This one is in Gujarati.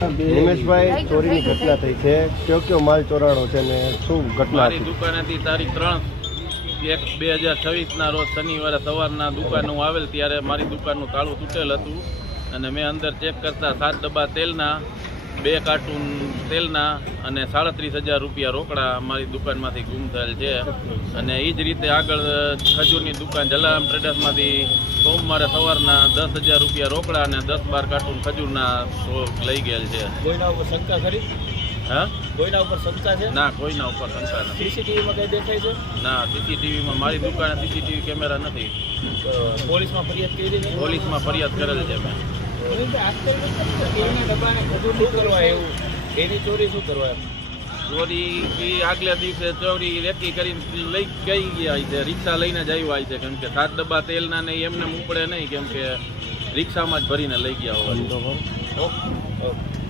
નિમેશભાઈ ચોરીની ઘટના થઈ છે. કયો કયો માલ ચોરાણો છે ને શું ઘટના મારી હતી તારીખ ત્રણ એક બે હજાર છવ્વીસના રોજ શનિવારે સવારના દુકાન હું આવેલ ત્યારે મારી દુકાનનું તાળું તૂટેલ હતું અને મેં અંદર ચેક કરતા સાત ડબ્બા તેલના બે કાર્ટૂન તેલના અને સાડત્રીસ હજાર રૂપિયા રોકડા મારી દુકાનમાંથી ગુમ થયેલ છે. અને એ જ રીતે આગળ ખજૂરની દુકાન જલારામ ટ્રેડર્સમાંથી સોમવારે સવારના દસ હજાર રૂપિયા રોકડા અને દસ બાર કાર્ટૂન ખજૂરના લઈ ગયેલ છે. કોઈના ઉપર શંકા ખરી? હા? કોઈના ઉપર શંકા છે? ના કોઈના ઉપર શંકા નથી. સીસીટીવીમાં કંઈ દેખાય છે? ના સીસીટીવીમાં મારી દુકાને સીસીટીવી કેમેરા નથી. પોલીસમાં ફરિયાદ કરી પોલીસમાં ફરિયાદ કરેલ છે મેં. એની ચોરી શું કરવા ચોરી એ આગલા દિવસે ચોરી રેકી કરીને લઈ ગઈ ગયા છે? રિક્ષા લઈને જ આવ્યા છે કેમ કે સાત ડબ્બા તેલના ને એમને ઉપડે નહીં કેમ કે રિક્ષામાં જ ભરીને લઈ ગયા હોય. Okay okay.